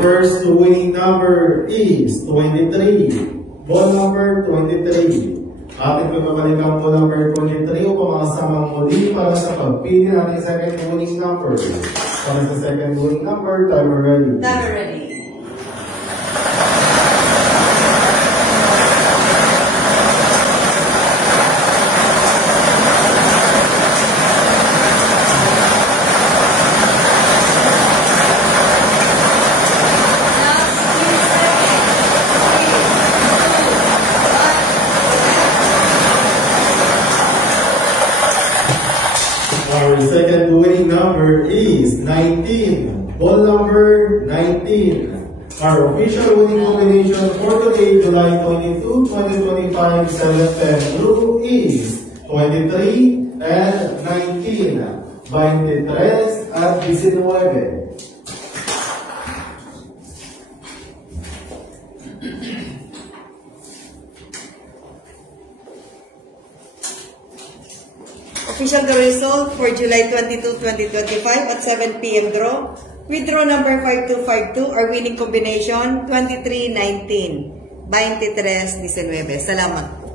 first winning number is 23. Ball number 23. Ating pagpapalikan po number 23 upang makasamang muli para sa pagpili natin second winning number. Para sa second winning number, timer ready. Timer ready. Our second winning number is 19. Ball number 19. Our official winning combination for today, July 22, 2025, 7-10 blue is 23 and 19. 23 at 19. Official the result for July 22, 2025 at 7 p.m. draw. With draw number 5252, our winning combination 23-19, 23-19. Salamat.